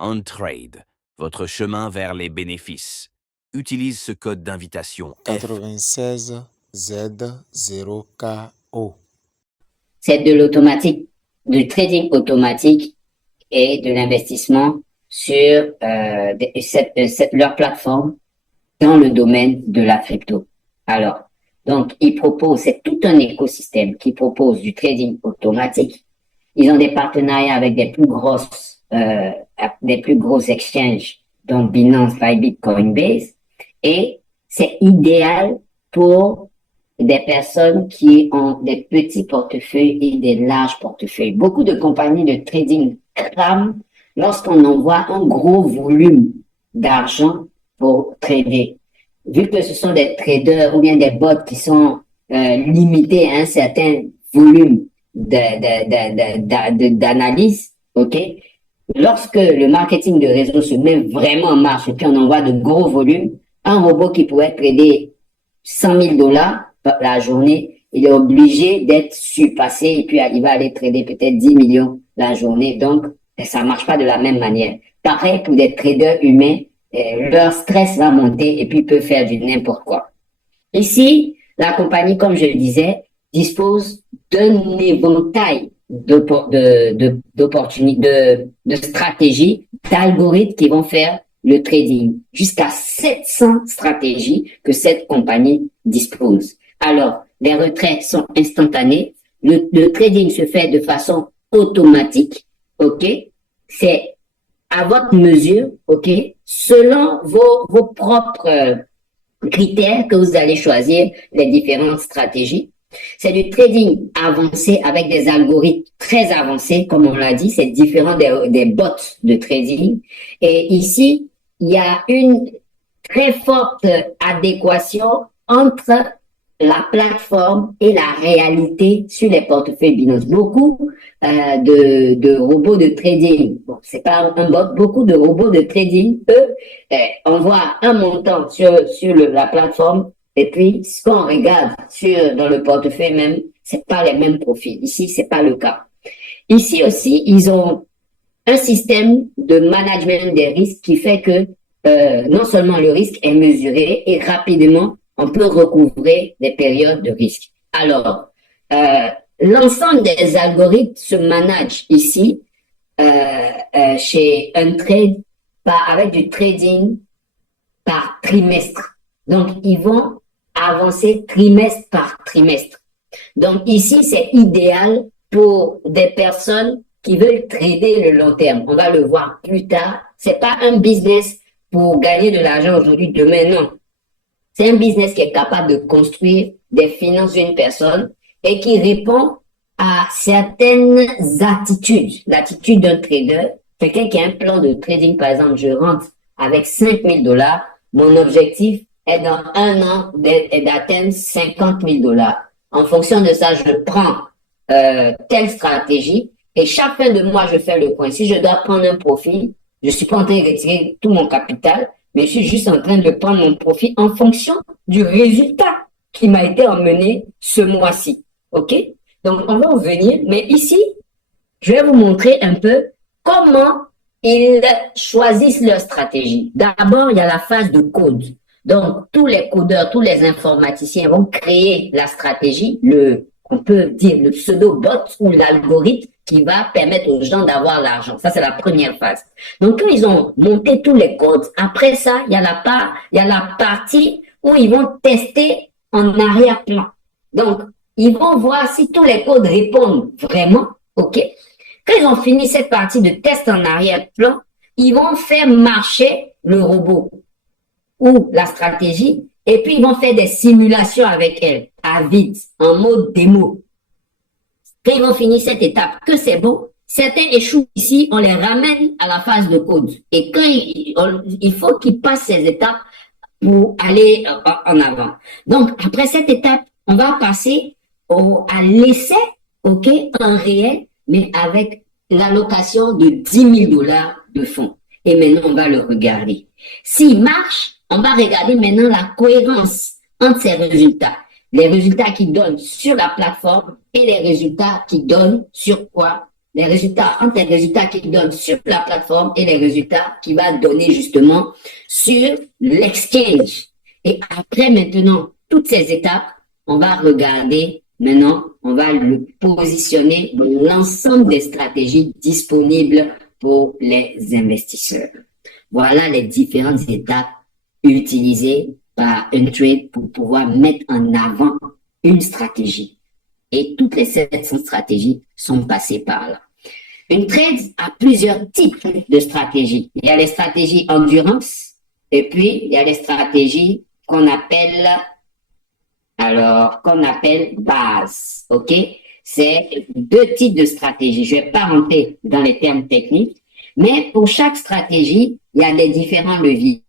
On Trade, votre chemin vers les bénéfices. Utilise ce code d'invitation 96 Z0KO. C'est de l'automatique, du trading automatique et de l'investissement sur leur plateforme dans le domaine de la crypto. Alors, donc, ils proposent, c'est tout un écosystème qui propose du trading automatique. Ils ont des partenariats avec des plus gros exchanges, dont Binance, Bybit, Coinbase. Et c'est idéal pour des personnes qui ont des petits portefeuilles et des larges portefeuilles. Beaucoup de compagnies de trading crament lorsqu'on envoie un gros volume d'argent pour trader. Vu que ce sont des traders ou bien des bots qui sont limités à un certain volume d'analyse, ok? Lorsque le marketing de réseau se met vraiment en marche et puis on envoie de gros volumes, un robot qui pourrait trader 100 000 $ la journée, il est obligé d'être surpassé et puis il va aller trader peut-être 10 millions la journée. Donc, ça marche pas de la même manière. Pareil pour des traders humains, leur stress va monter et puis ils peuvent faire du n'importe quoi. Ici, la compagnie, comme je le disais, dispose d'un éventail d'opportunités, de stratégies, d'algorithmes qui vont faire le trading. Jusqu'à 700 stratégies que cette compagnie dispose. Alors, les retraits sont instantanés. Le trading se fait de façon automatique. OK? C'est à votre mesure. OK? Selon vos propres critères que vous allez choisir les différentes stratégies. C'est du trading avancé avec des algorithmes très avancés, comme on l'a dit, c'est différent des bots de trading. Et ici, il y a une très forte adéquation entre la plateforme et la réalité sur les portefeuilles Binance. Beaucoup de robots de trading, bon, c'est pas un bot, beaucoup de robots de trading, eux, envoient un montant sur la plateforme et puis ce qu'on regarde dans le portefeuille même, c'est pas les mêmes profils. Ici, c'est pas le cas. Ici aussi, ils ont un système de management des risques qui fait que non seulement le risque est mesuré et rapidement, on peut recouvrer des périodes de risque. Alors, l'ensemble des algorithmes se managent ici chez Untrade avec du trading par trimestre. Donc, ils vont avancer trimestre par trimestre. Donc, ici, c'est idéal pour des personnes qui veulent trader le long terme. On va le voir plus tard. C'est pas un business pour gagner de l'argent aujourd'hui, demain, non. C'est un business qui est capable de construire des finances d'une personne et qui répond à certaines attitudes. L'attitude d'un trader, quelqu'un qui a un plan de trading, par exemple, je rentre avec 5 000 $, mon objectif est dans un an d'atteindre 50 000 $. En fonction de ça, je prends telle stratégie et chaque fin de mois, je fais le point. Si je dois prendre un profit, je suis pas en train de retirer tout mon capital, mais je suis juste en train de prendre mon profit en fonction du résultat qui m'a été emmené ce mois-ci. OK? Donc, on va revenir. Mais ici, je vais vous montrer un peu comment ils choisissent leur stratégie. D'abord, il y a la phase de code. Donc, tous les codeurs, tous les informaticiens vont créer la stratégie, on peut dire le pseudo-bot ou l'algorithme qui va permettre aux gens d'avoir l'argent. Ça, c'est la première phase. Donc, quand ils ont monté tous les codes, après ça, il y a la partie où ils vont tester en arrière-plan. Donc, ils vont voir si tous les codes répondent vraiment, OK? Quand ils ont fini cette partie de test en arrière-plan, ils vont faire marcher le robot ou la stratégie, et puis ils vont faire des simulations avec elle, à vide, en mode démo. Quand ils vont finir cette étape, que c'est bon, certains échouent ici, on les ramène à la phase de code. Et quand il faut qu'ils passent ces étapes pour aller en avant. Donc, après cette étape, on va passer à l'essai, OK, en réel, mais avec l'allocation de 10 000 $ de fonds. Et maintenant, on va le regarder. S'il marche, on va regarder maintenant la cohérence entre ces résultats. Les résultats qu'ils donnent sur la plateforme et les résultats qu'ils donnent sur quoi? les résultats, entre les résultats qu'il donne sur la plateforme et les résultats qu'il va donner justement sur l'exchange. Et après maintenant, toutes ces étapes, on va regarder maintenant, on va le positionner dans l'ensemble des stratégies disponibles pour les investisseurs. Voilà les différentes étapes utilisées par un trade pour pouvoir mettre en avant une stratégie. Et toutes les 700 stratégies sont passées par là. Une trade a plusieurs types de stratégies. Il y a les stratégies endurance et puis il y a les stratégies qu'on appelle base. OK? C'est deux types de stratégies. Je vais pas rentrer dans les termes techniques, mais pour chaque stratégie, il y a des différents leviers.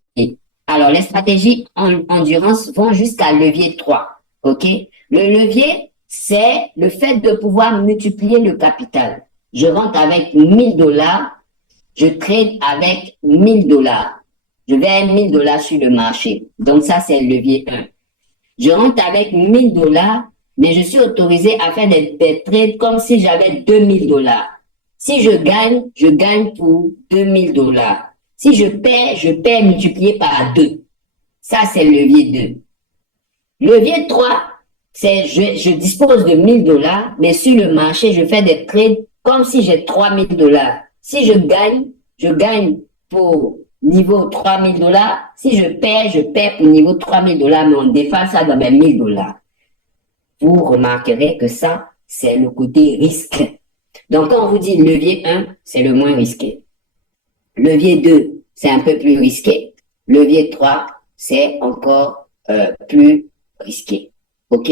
Alors, les stratégies en endurance vont jusqu'à levier 3. OK? Le levier, c'est le fait de pouvoir multiplier le capital. Je rentre avec 1000 $, je trade avec 1000 $. Je vais 1000 $ sur le marché. Donc, ça, c'est le levier 1. Je rentre avec 1000 $, mais je suis autorisé à faire des trades comme si j'avais 2000 $. Si je gagne pour 2000 $. Si je perds multiplié par 2. Ça, c'est le levier 2. Levier 3, c'est je dispose de 1000 $, mais sur le marché, je fais des trades comme si j'ai 3000 $. Si je gagne pour niveau 3000 $. Si je perds pour niveau 3000 $, mais on défale ça dans mes 1000 $. Vous remarquerez que ça, c'est le côté risque. Donc, quand on vous dit levier 1, c'est le moins risqué. Levier 2, c'est un peu plus risqué. Levier 3, c'est encore plus risqué. OK?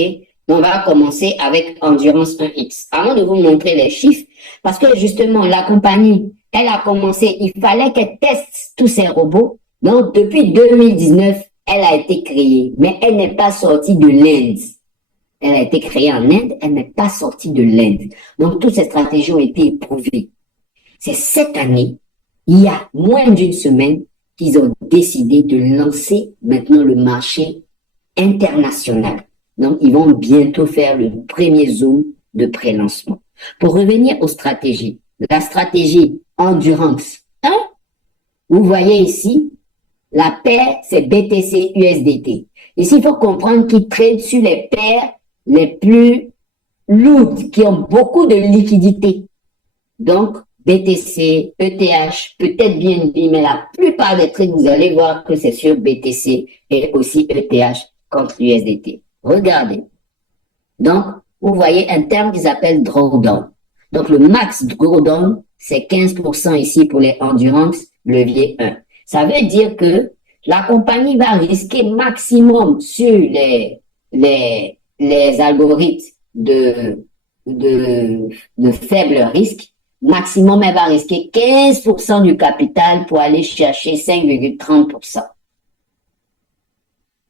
On va commencer avec Endurance 1X. Avant de vous montrer les chiffres, parce que justement, la compagnie, elle a commencé, il fallait qu'elle teste tous ces robots. Donc, depuis 2019, elle a été créée, mais elle n'est pas sortie de l'Inde. Elle a été créée en Inde, elle n'est pas sortie de l'Inde. Donc, toutes ces stratégies ont été éprouvées. C'est cette année, il y a moins d'une semaine, qu'ils ont décidé de lancer maintenant le marché international. Donc, ils vont bientôt faire le premier zoom de pré-lancement. Pour revenir aux stratégies, la stratégie Endurance 1, vous voyez ici, la paire, c'est BTC USDT. Ici, il faut comprendre qu'ils traitent sur les paires les plus lourdes, qui ont beaucoup de liquidité. Donc, BTC, ETH, peut-être bien dit, mais la plupart des trades, vous allez voir que c'est sur BTC et aussi ETH contre USDT. Regardez. Donc, vous voyez un terme qu'ils appellent drawdown. Donc, le max drawdown, c'est 15% ici pour les endurance, levier 1. Ça veut dire que la compagnie va risquer maximum sur les algorithmes de faible risque. Maximum, elle va risquer 15% du capital pour aller chercher 5,30%.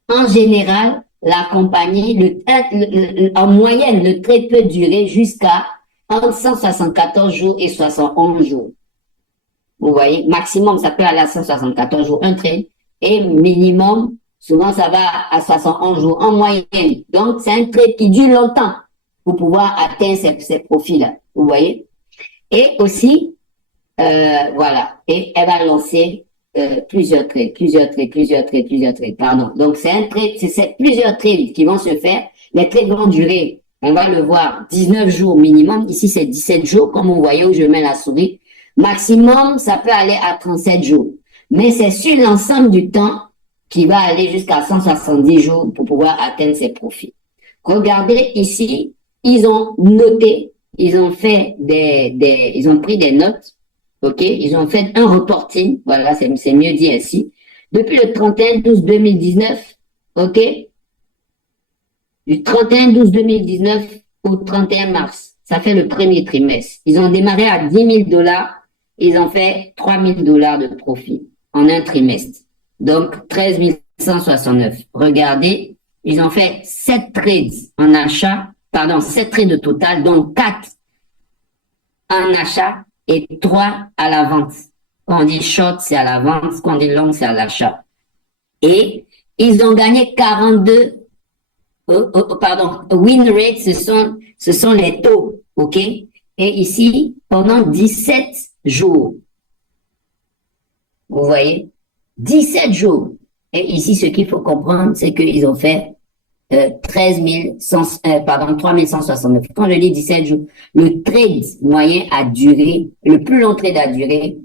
En général, la compagnie, en moyenne, le trade peut durer jusqu'à entre 174 jours et 71 jours. Vous voyez, maximum, ça peut aller à 174 jours, un trade, et minimum, souvent, ça va à 71 jours en moyenne. Donc, c'est un trade qui dure longtemps pour pouvoir atteindre ces profils-là. Vous voyez? Et aussi, voilà, et elle va lancer plusieurs trades, pardon. Donc, c'est un trade, c'est plusieurs trades qui vont se faire. Les trades vont durer, on va le voir, 19 jours minimum. Ici, c'est 17 jours, comme vous voyez où je mets la souris. Maximum, ça peut aller à 37 jours. Mais c'est sur l'ensemble du temps qui va aller jusqu'à 170 jours pour pouvoir atteindre ses profits. Regardez ici, ils ont noté, ils ont fait ils ont pris des notes, ok? Ils ont fait un reporting, voilà, c'est mieux dit ainsi. Depuis le 31/12/2019, ok? Du 31/12/2019 au 31 mars, ça fait le premier trimestre. Ils ont démarré à 10 000 $, ils ont fait 3 000 $ de profit en un trimestre. Donc, 13 169. Regardez, ils ont fait 7 trades en achat, 7 trades au total, dont 4 en achat et 3 à la vente. Quand on dit short, c'est à la vente. Quand on dit long, c'est à l'achat. Et ils ont gagné 42, win rate, ce sont les taux, ok? Et ici, pendant 17 jours. Vous voyez? 17 jours. Et ici, ce qu'il faut comprendre, c'est qu'ils ont fait 3169. Quand je dis 17 jours, le trade moyen a duré, le plus long trade a duré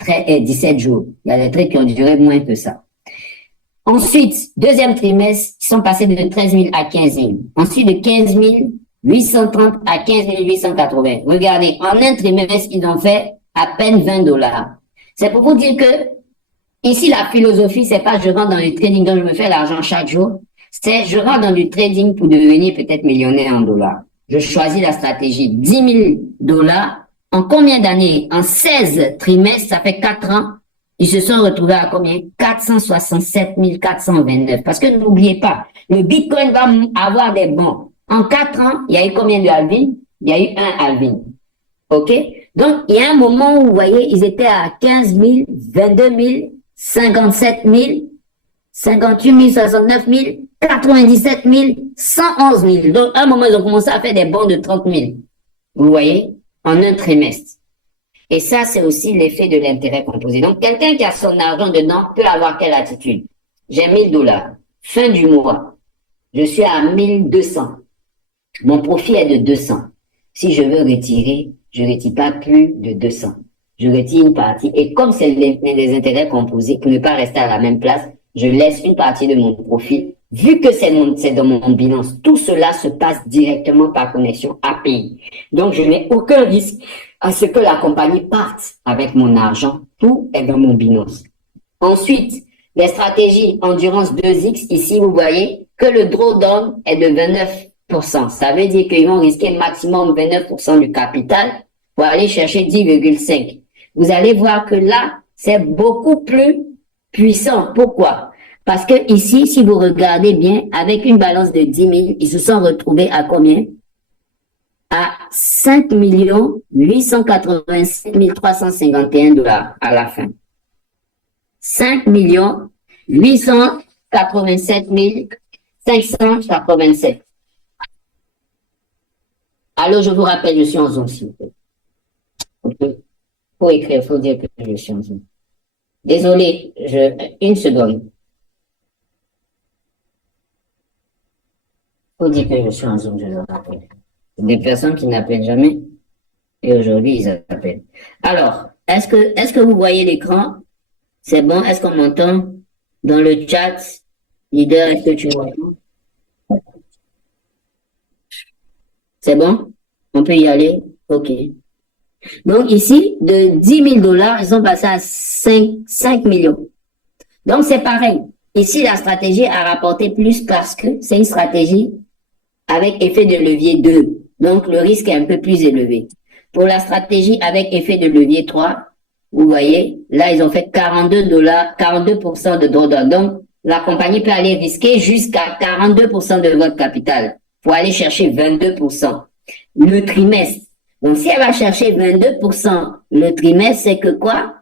17 jours. Il y a des trades qui ont duré moins que ça. Ensuite, deuxième trimestre, ils sont passés de 13 000 à 15 000. Ensuite, de 15 830 à 15 880. Regardez, en un trimestre, ils ont fait à peine $20. C'est pour vous dire que ici, la philosophie, c'est pas je rentre dans le trading donc je me fais l'argent chaque jour. C'est je rentre dans du trading pour devenir peut-être millionnaire en dollars. Je choisis la stratégie. 10 000 $. En combien d'années? En 16 trimestres, ça fait 4 ans. Ils se sont retrouvés à combien? 467 429. Parce que n'oubliez pas, le Bitcoin va avoir des bons. En 4 ans, il y a eu combien de halving? Il y a eu un halving. OK? Donc, il y a un moment où, vous voyez, ils étaient à 15 000, 22 000, 57 000, 58 000, 69 000, 97 000, 111 000. Donc, à un moment, ils ont commencé à faire des bons de 30 000. Vous voyez? En un trimestre. Et ça, c'est aussi l'effet de l'intérêt composé. Donc, quelqu'un qui a son argent dedans peut avoir quelle attitude? J'ai 1 000 $. Fin du mois, je suis à 1 200. Mon profit est de 200. Si je veux retirer, je ne retire pas plus de 200. Je retire une partie. Et comme c'est des intérêts composés, pour ne pas rester à la même place, je laisse une partie de mon profit. Vu que c'est dans mon bilan, tout cela se passe directement par connexion API. Donc, je n'ai aucun risque à ce que la compagnie parte avec mon argent. Tout est dans mon binôme. Ensuite, les stratégies Endurance 2X, ici, vous voyez que le drawdown est de 29%. Ça veut dire qu'ils vont risquer maximum 29% du capital pour aller chercher 10,5. Vous allez voir que là, c'est beaucoup plus puissant. Pourquoi? Parce que ici, si vous regardez bien, avec une balance de 10 000, ils se sont retrouvés à combien? À 5 887 351 $ à la fin. 5 887 587. Alors, je vous rappelle, je suis en Zoom, s'il vous plaît. Faut écrire, faut dire que je suis en Zoom. Désolé, une seconde. Faut dire que je suis en Zoom, je le rappelle. Des personnes qui n'appellent jamais, et aujourd'hui, ils appellent. Alors, est-ce que vous voyez l'écran? C'est bon? Est-ce qu'on m'entend? Dans le chat, leader, est-ce que tu m'entends? C'est bon? On peut y aller? OK. Donc ici, de 10 000 $, ils sont passés à 5 millions. Donc c'est pareil. Ici, la stratégie a rapporté plus parce que c'est une stratégie avec effet de levier 2. Donc le risque est un peu plus élevé. Pour la stratégie avec effet de levier 3, vous voyez, là ils ont fait 42 $, 42% de drawdown. Donc la compagnie peut aller risquer jusqu'à 42% de votre capital pour aller chercher 22% le trimestre. Donc, si elle va chercher 22% le trimestre, c'est que quoi?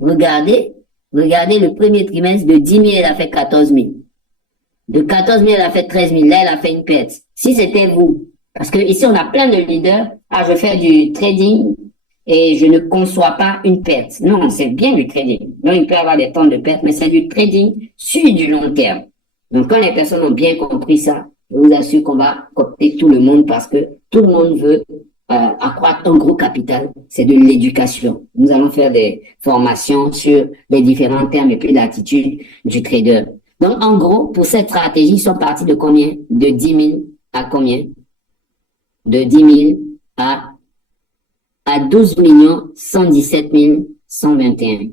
Regardez le premier trimestre, de 10 000, elle a fait 14 000. De 14 000, elle a fait 13 000. Là, elle a fait une perte. Si c'était vous, parce que ici, on a plein de leaders. Ah, je fais du trading et je ne conçois pas une perte. Non, c'est bien du trading. Donc, il peut y avoir des temps de perte, mais c'est du trading sur du long terme. Donc, quand les personnes ont bien compris ça, je vous assure qu'on va coopter tout le monde parce que tout le monde veut accroître un gros capital, c'est de l'éducation. Nous allons faire des formations sur les différents termes et puis l'attitude du trader. Donc, en gros, pour cette stratégie, ils sont partis de combien? De 10 000 à combien? De 10 000 à 12 117 121.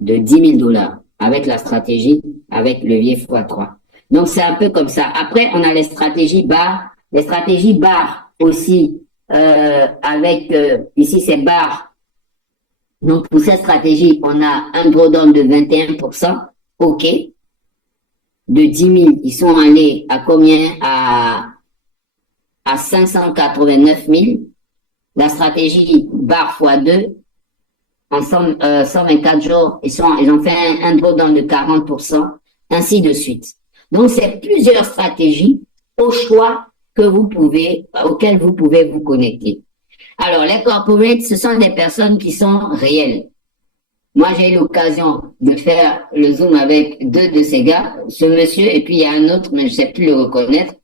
De 10 000 $ avec la stratégie, avec levier x3. Donc, c'est un peu comme ça. Après, on a les stratégies barres. Les stratégies barres aussi, avec, ici, c'est barres. Donc, pour cette stratégie, on a un drawdown de 21%. OK. De 10 000, ils sont allés à combien? À 589 000. La stratégie barre x2, en 124 jours, ils ont fait un drawdown de 40%, ainsi de suite. Donc, c'est plusieurs stratégies au choix auxquelles vous pouvez vous connecter. Alors, les corporates, ce sont des personnes qui sont réelles. Moi, j'ai eu l'occasion de faire le Zoom avec deux de ces gars, ce monsieur, et puis il y a un autre, mais je sais plus le reconnaître.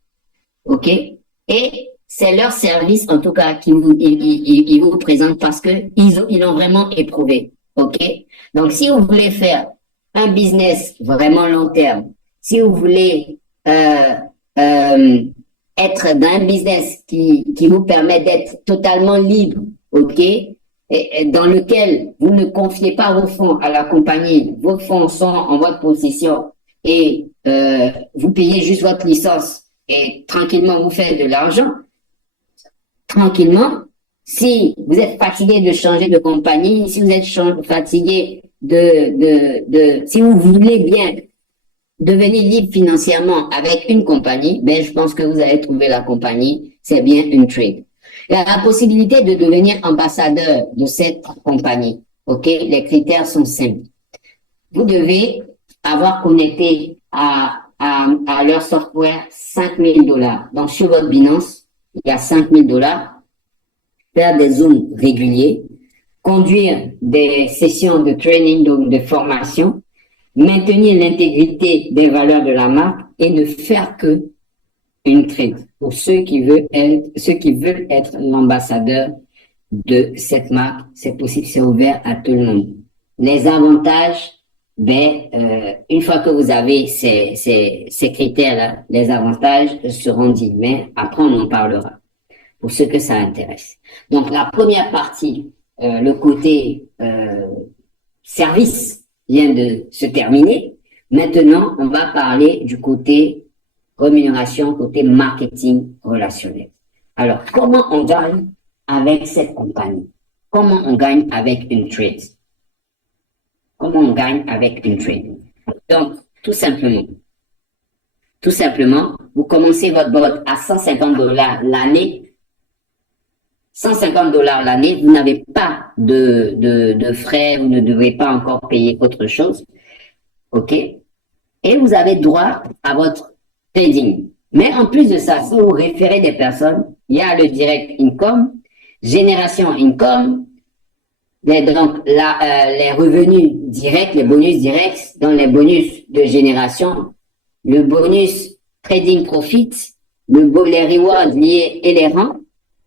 OK? Et c'est leur service, en tout cas, ils vous présentent parce que ils l'ont vraiment éprouvé. OK? Donc, si vous voulez faire un business vraiment long terme, si vous voulez être dans un business qui vous permet d'être totalement libre, OK? Et dans lequel vous ne confiez pas vos fonds à la compagnie, vos fonds sont en votre possession et vous payez juste votre licence et tranquillement vous faites de l'argent, tranquillement. Si vous êtes fatigué de changer de compagnie, si vous êtes fatigué si vous voulez bien devenir libre financièrement avec une compagnie, ben je pense que vous allez trouver la compagnie, c'est bien une trade. Il y a la possibilité de devenir ambassadeur de cette compagnie. OK? Les critères sont simples. Vous devez avoir connecté à leur software 5 000 $. Donc, sur votre Binance, il y a 5 000 $. Faire des Zooms réguliers, conduire des sessions de training, donc de formation, maintenir l'intégrité des valeurs de la marque et ne faire que une trade pour ceux qui veulent être l'ambassadeur de cette marque. C'est possible, c'est ouvert à tout le monde. Les avantages, une fois que vous avez ces critères-là, les avantages seront dits, mais après on en parlera pour ceux que ça intéresse. Donc la première partie, le côté service vient de se terminer. Maintenant, on va parler du côté rémunération, côté marketing relationnel. Alors, comment on gagne avec cette compagnie? Comment on gagne avec une trade? Comment on gagne avec une trade? Donc, tout simplement, vous commencez votre bot à 150 $ l'année. 150 $ l'année, vous n'avez pas de frais, vous ne devez pas encore payer autre chose. OK? Et vous avez droit à votre trading. Mais en plus de ça, si vous référez des personnes, il y a le direct income, génération income, donc les revenus directs, les bonus directs, dans les bonus de génération, le bonus trading profit, les rewards liés et les rangs,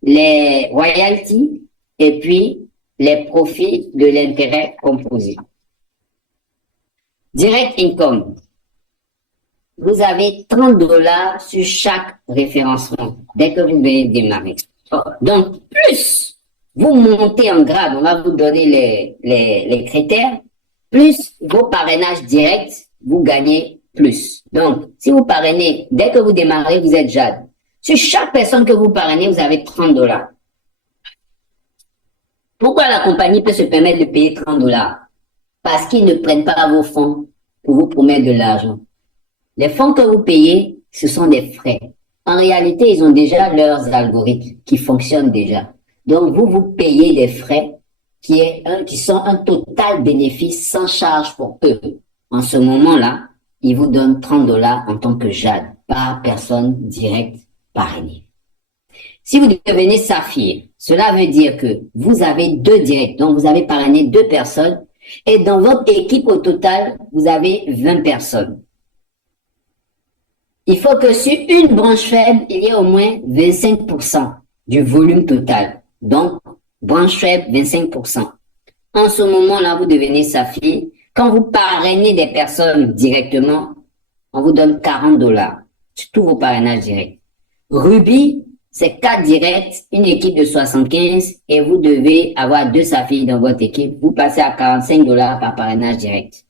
les royalties et puis les profits de l'intérêt composé. Direct income. Vous avez 30 $ sur chaque référencement dès que vous venez démarrer. Donc, plus vous montez en grade, on va vous donner les critères, plus vos parrainages directs, vous gagnez plus. Donc, si vous parrainez, dès que vous démarrez, vous êtes Jade. Sur chaque personne que vous parrainez, vous avez 30 $. Pourquoi la compagnie peut se permettre de payer 30 $? Parce qu'ils ne prennent pas vos fonds pour vous promettre de l'argent. Les fonds que vous payez, ce sont des frais. En réalité, ils ont déjà leurs algorithmes qui fonctionnent déjà. Donc, vous payez des frais qui sont un total bénéfice sans charge pour eux. En ce moment-là, ils vous donnent 30 $ en tant que Jade, par personne directe parrainée. Si vous devenez Saphir, cela veut dire que vous avez 2 directs. Donc, vous avez parrainé 2 personnes. Et dans votre équipe au total, vous avez 20 personnes. Il faut que sur une branche faible, il y ait au moins 25% du volume total. Donc, branche faible, 25%. En ce moment-là, vous devenez Saphir. Quand vous parrainez des personnes directement, on vous donne 40 $ sur tous vos parrainages directs. Ruby, c'est 4 directs, une équipe de 75 et vous devez avoir 2 Saphirs dans votre équipe. Vous passez à 45 $ par parrainage direct.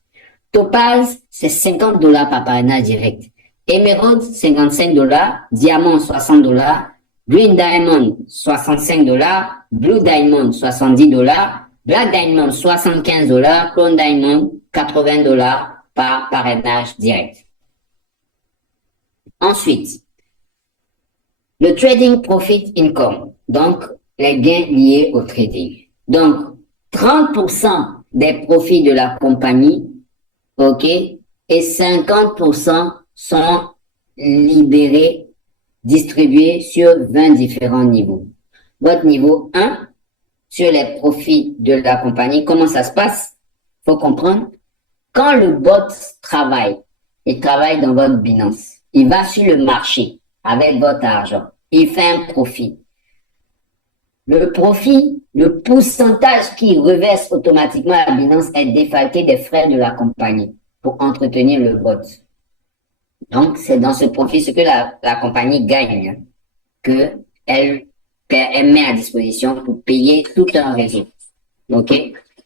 Topaz, c'est 50 $ par parrainage direct. Emerald, 55 $. Diamant, 60 $. Green Diamond, 65 $. Blue Diamond, 70 $. Black Diamond, 75 $. Clone Diamond, 80 $ par parrainage direct. Ensuite, le trading profit income, donc les gains liés au trading. Donc, 30% des profits de la compagnie, OK, et 50% sont libérés, distribués sur 20 différents niveaux. Votre niveau 1, sur les profits de la compagnie. Comment ça se passe? Il faut comprendre. Quand le bot travaille, il travaille dans votre Binance. Il va sur le marché avec votre argent. Il fait un profit. Le profit, le pourcentage qu'il reverse automatiquement à Binance est défalqué des frais de la compagnie pour entretenir le bot. Donc, c'est dans ce profit ce que la compagnie gagne que elle met à disposition pour payer tout un réseau. OK?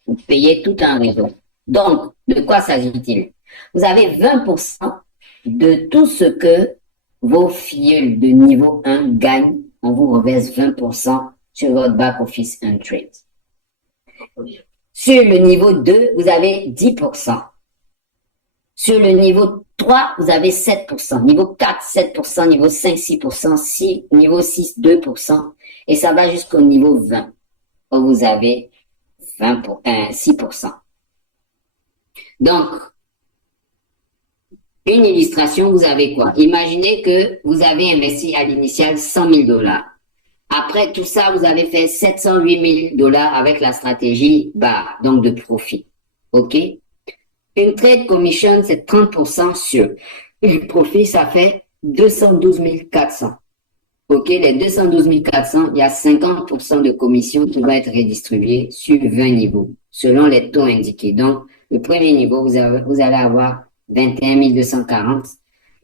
Pour payer tout un réseau. Donc, de quoi s'agit-il? Vous avez 20% de tout ce que vos filleuls de niveau 1 gagnent. On vous reverse 20% sur votre back-office and trade. Sur le niveau 2, vous avez 10%. Sur le niveau 3, vous avez 7%. Niveau 4, 7%. Niveau 5, 6%. Niveau 6, 2%. Et ça va jusqu'au niveau 20, où vous avez 6%. Donc, une illustration, vous avez quoi? Imaginez que vous avez investi à l'initial 100 000 $. Après tout ça, vous avez fait 708 000 $ avec la stratégie donc de profit. OK? Une trade commission, c'est 30% sur le profit, ça fait 212 400. OK? Les 212 400, il y a 50% de commission qui va être redistribuée sur 20 niveaux, selon les taux indiqués. Donc, le premier niveau, vous allez avoir 21 240.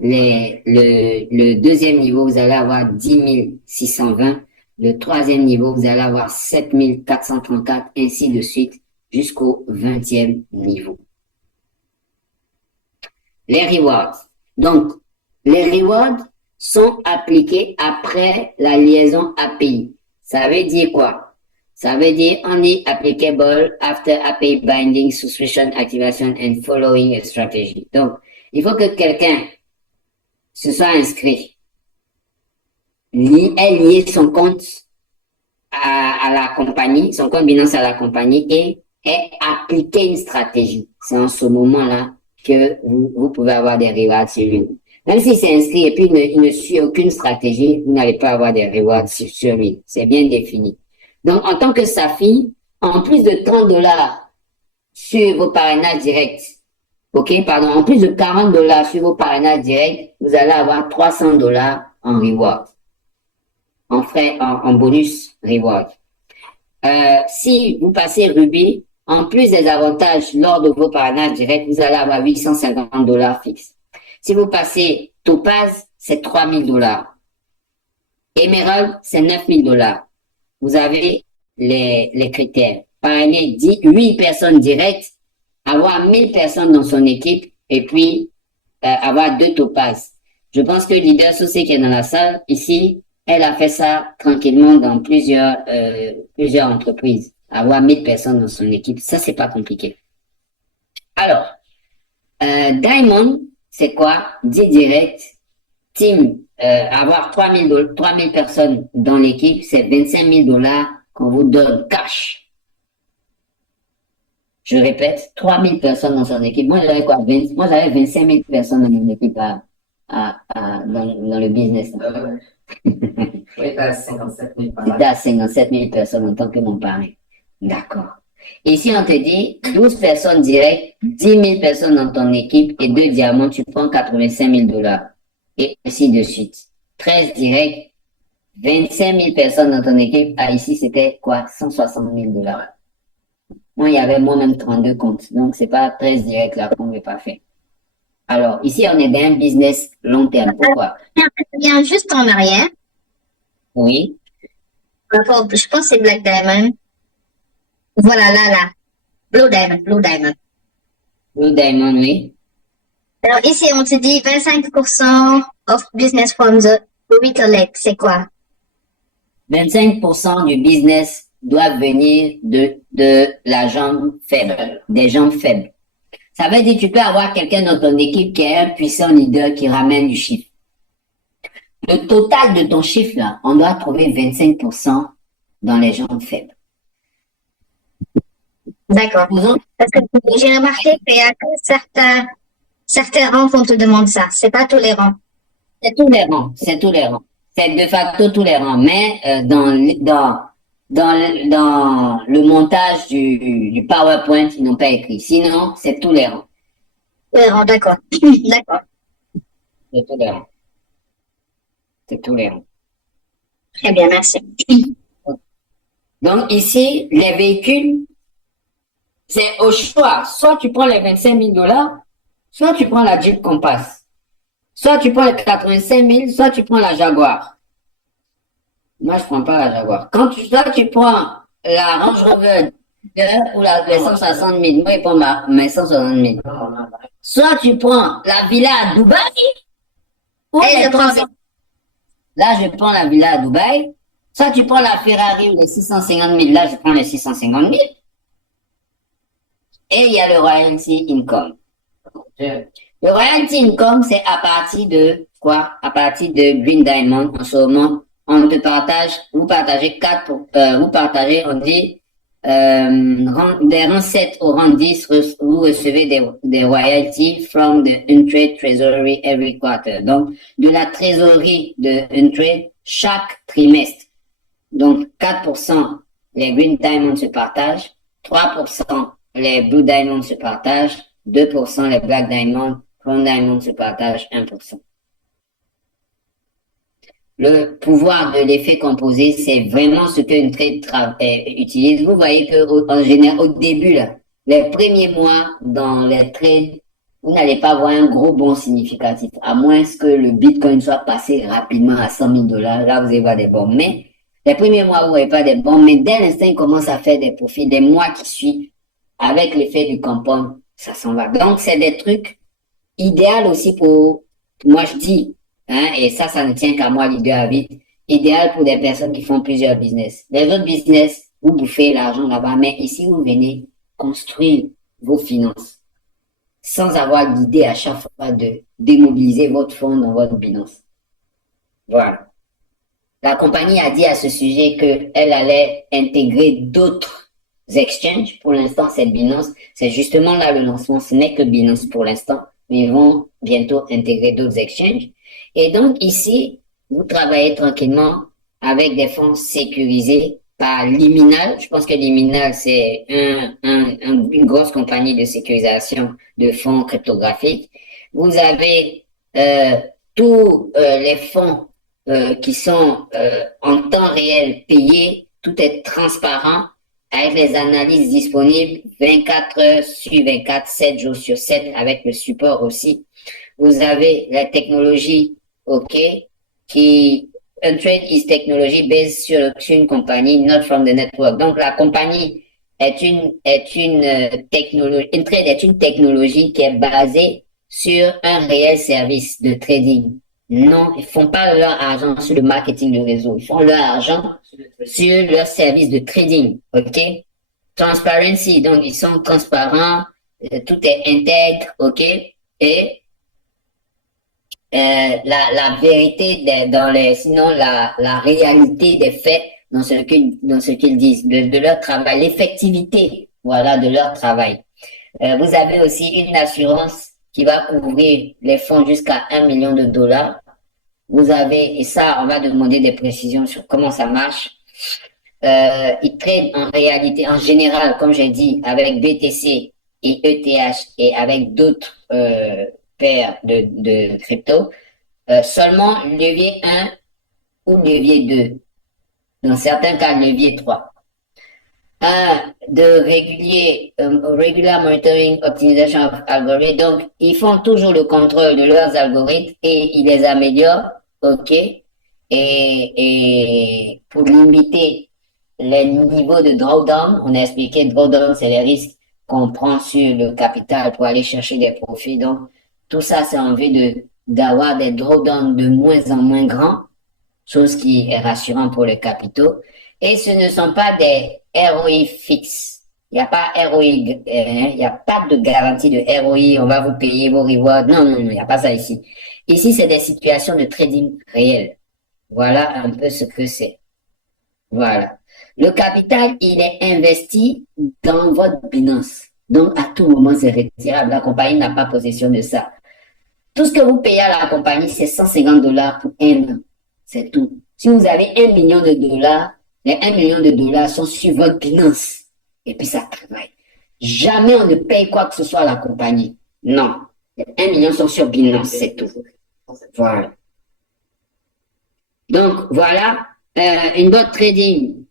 Le deuxième niveau, vous allez avoir 10 620. Le troisième niveau, vous allez avoir 7 434, ainsi de suite, jusqu'au 20e niveau. Les rewards. Donc, les rewards sont appliqués après la liaison API. Ça veut dire quoi? Ça veut dire only applicable after API binding, subscription activation and following a strategy. Donc, il faut que quelqu'un se soit inscrit, ait lié son compte à la compagnie, son compte Binance à la compagnie et ait appliqué une stratégie. C'est en ce moment-là que vous pouvez avoir des rewards sur lui. Même s'il s'est inscrit et puis il ne suit aucune stratégie, vous n'allez pas avoir des rewards sur lui. C'est bien défini. Donc, en tant que Safi, en plus de 30 $ sur vos parrainages directs, en plus de 40 $ sur vos parrainages directs, vous allez avoir 300 $ en reward, en frais, en bonus reward. Si vous passez Ruby, en plus des avantages lors de vos parrainages directs, vous allez avoir 850 $ fixes. Si vous passez Topaz, c'est 3 000 $. Emerald, c'est 9 000 $. Vous avez les critères. Parrainer 8 personnes directes, avoir 1000 personnes dans son équipe et puis avoir 2 Topaz. Je pense que Leader Saucé qui est dans la salle ici, elle a fait ça tranquillement dans plusieurs entreprises. Avoir 1000 personnes dans son équipe, ça c'est pas compliqué. Alors, Diamond, c'est quoi? 10 direct, team, avoir 3000 personnes dans l'équipe, c'est 25 000 $ qu'on vous donne cash. Je répète, 3000 personnes dans son équipe. Moi, j'avais quoi? Moi, j'avais 25 000 personnes dans mon équipe dans le business. Oui, t'as 57 000 par là. J'étais à 57 000 personnes en tant que mon parrain. D'accord. Ici, on te dit 12 personnes directes, 10 000 personnes dans ton équipe et 2 diamants, tu prends 85 000 $. Et ainsi de suite. 13 directs, 25 000 personnes dans ton équipe. Ah, ici, c'était quoi? 160 000 $. Moi, il y avait moi-même 32 comptes. Donc, c'est pas 13 directs là qu'on ne pas fait. Alors, ici, on est dans un business long terme. Pourquoi? Viens juste en arrière. Oui. Je pense que c'est Black Diamond. Voilà, là. Blue Diamond. Blue Diamond, oui. Alors ici, on te dit 25% of business from the retail. C'est quoi? 25% du business doit venir de la jambe faible, des jambes faibles. Ça veut dire que tu peux avoir quelqu'un dans ton équipe qui est un puissant leader qui ramène du chiffre. Le total de ton chiffre, là, on doit trouver 25% dans les jambes faibles. D'accord. Parce que j'ai remarqué qu'il y a certains rangs qu'on te demande ça. C'est pas tous les rangs. C'est tous les rangs. C'est de facto tous les rangs. Mais dans dans le montage du PowerPoint, ils n'ont pas écrit. Sinon, c'est tous les rangs. D'accord. D'accord. C'est tous les rangs. C'est tous les rangs. Très bien, merci. Donc ici, les véhicules, c'est au choix. Soit tu prends les 25 000 $, soit tu prends la Jeep Compass. Soit tu prends les 85 000, soit tu prends la Jaguar. Moi, je prends pas la Jaguar. Soit tu prends la Range Rover ou les 160 000. Moi, je prends mes 160 000. Soit tu prends la villa à Dubaï. Ou là, je prends la villa à Dubaï. Soit tu prends la Ferrari ou les 650 000. Là, je prends les 650 000. Et il y a le royalty income. Le royalty income, c'est à partir de quoi? À partir de Green Diamond. En ce moment, on te partage, vous partagez on dit, des rangs 7 au rang 10, vous recevez des royalties from the Untrade Treasury every quarter. Donc, de la trésorerie de Untrade chaque trimestre. Donc, 4%, les Green Diamonds se partagent, 3%, les Blue Diamonds se partagent, 2%, les Black Diamonds, Crown Diamonds se partagent 1%. Le pouvoir de l'effet composé, c'est vraiment ce qu'une trade utilise. Vous voyez que en général, au début, là, les premiers mois dans les trades, vous n'allez pas voir un gros bond significatif, à moins que le Bitcoin soit passé rapidement à 100 000 $. Là, vous allez voir des bons. Mais les premiers mois, vous n'avez pas des bons. Mais dès l'instant, il commence à faire des profits, des mois qui suivent, avec l'effet du compound, ça s'en va. Donc, c'est des trucs idéaux aussi pour, moi je dis, hein, et ça ne tient qu'à moi, l'idée à vite, idéal pour des personnes qui font plusieurs business. Les autres business, vous bouffez l'argent là-bas, mais ici, vous venez construire vos finances sans avoir l'idée à chaque fois de démobiliser votre fonds dans votre Binance. Voilà. La compagnie a dit à ce sujet qu'elle allait intégrer d'autres exchanges. Pour l'instant, c'est Binance. C'est justement là le lancement. Ce n'est que Binance pour l'instant. Mais ils vont bientôt intégrer d'autres exchanges. Et donc ici, vous travaillez tranquillement avec des fonds sécurisés par Liminal. Je pense que Liminal, c'est une grosse compagnie de sécurisation de fonds cryptographiques. Vous avez tous les fonds qui sont en temps réel payés. Tout est transparent avec les analyses disponibles 24 heures sur 24, 7 jours sur 7 avec le support aussi. Vous avez la technologie, OK, Untrade is technology based sur une compagnie, not from the network. Donc, la compagnie est une technologie, Untrade est une technologie qui est basée sur un réel service de trading. Non, ils font pas leur argent sur le marketing de réseau. Ils font leur argent sur leur service de trading. OK? Transparency. Donc, ils sont transparents. Tout est intègre. OK? Et la vérité sinon la réalité des faits dans ce qu'ils disent, de leur travail, l'effectivité, voilà, de leur travail. Vous avez aussi une assurance qui va couvrir les fonds jusqu'à 1 million de $. Vous avez, et ça, on va demander des précisions sur comment ça marche. Ils traitent en réalité, en général, comme j'ai dit, avec BTC et ETH et avec d'autres paires de crypto, seulement levier 1 ou levier 2. Dans certains cas, levier 3. De regular monitoring optimization of algorithms. Donc, ils font toujours le contrôle de leurs algorithmes et ils les améliorent, OK? Et pour limiter les niveaux de drawdown, on a expliqué drawdown, c'est les risques qu'on prend sur le capital pour aller chercher des profits. Donc, tout ça, c'est en vue d'avoir des drawdowns de moins en moins grands, chose qui est rassurant pour les capitaux. Et ce ne sont pas des ROI fixes. Il n'y a pas ROI, il n'y a pas de garantie de ROI, on va vous payer vos rewards. Non, il n'y a pas ça ici. Ici, c'est des situations de trading réel. Voilà un peu ce que c'est. Voilà. Le capital, il est investi dans votre Binance. Donc, à tout moment, c'est retirable. La compagnie n'a pas possession de ça. Tout ce que vous payez à la compagnie, c'est 150 $ pour un an. C'est tout. Si vous avez 1 million de $, Les 1 million de dollars sont sur votre Binance. Et puis ça travaille. Jamais on ne paye quoi que ce soit à la compagnie. Non. Les 1 million sont sur Binance, c'est tout. Voilà. Donc, voilà. Une boîte trading,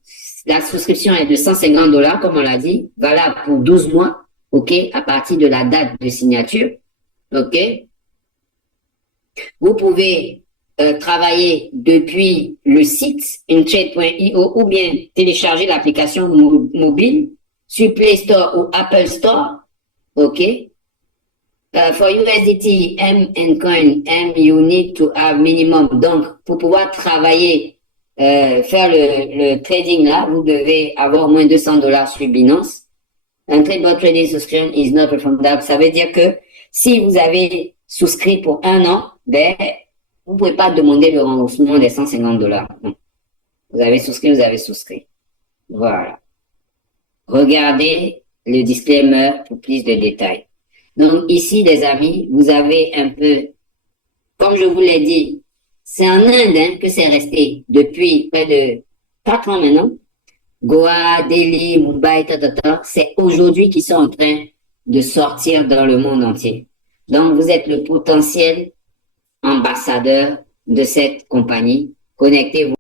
la souscription est de 150 $, comme on l'a dit. Valable pour 12 mois. OK? À partir de la date de signature. OK? Vous pouvez travailler depuis le site intrade.io ou bien télécharger l'application mobile sur Play Store ou Apple Store. OK? For USDT, M and coin, M, you need to have minimum. Donc, pour pouvoir travailler, faire le trading là, vous devez avoir au moins 200 $ sur Binance. Un trade trading subscription is not refundable. Ça veut dire que si vous avez souscrit pour 1 an, ben, vous ne pouvez pas demander le remboursement des 150 $. Non. Vous avez souscrit, vous avez souscrit. Voilà. Regardez le disclaimer pour plus de détails. Donc ici, les amis, vous avez un peu, comme je vous l'ai dit, c'est en Inde hein, que c'est resté depuis près de 4 ans maintenant. Goa, Delhi, Mumbai, c'est aujourd'hui qu'ils sont en train de sortir dans le monde entier. Donc vous êtes le potentiel ambassadeur de cette compagnie. Connectez-vous.